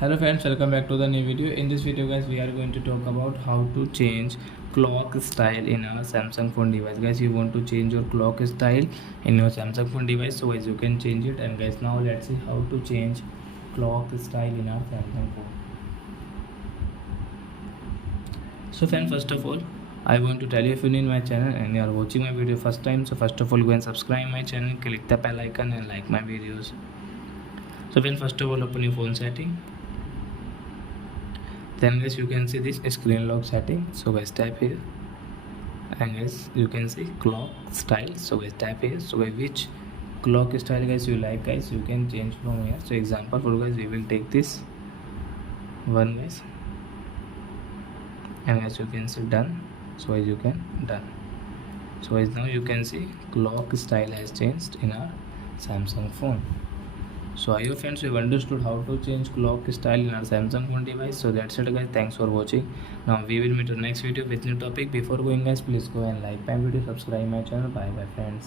Hello friends, welcome back to the new video. In this video guys, we are going to talk about how to change clock style in a Samsung phone device. Guys, you want to change your clock style in your Samsung phone device, so guys you can change it. And guys, now let's see how to change clock style in our Samsung phone. So friends, first of all, I want to tell you, if you're new in my channel and you are watching my video first time, so first of all go and subscribe my channel, click the bell icon and like my videos. So friends, first of all open your phone setting. Then guys you can see this screen lock setting, so guys tap here, and guys you can see clock style, so guys tap here. So guys, which clock style guys you like, guys you can change from here. So example for guys, we will take this one guys, and guys you can see done. So guys you can done. So guys now you can see clock style has changed in our Samsung phone. So I hope friends you have understood how to change clock style in our Samsung phone device. So that's it guys, thanks for watching. Now we will meet in the next video with new topic. Before going guys, please go and like my video, subscribe my channel. Bye bye friends.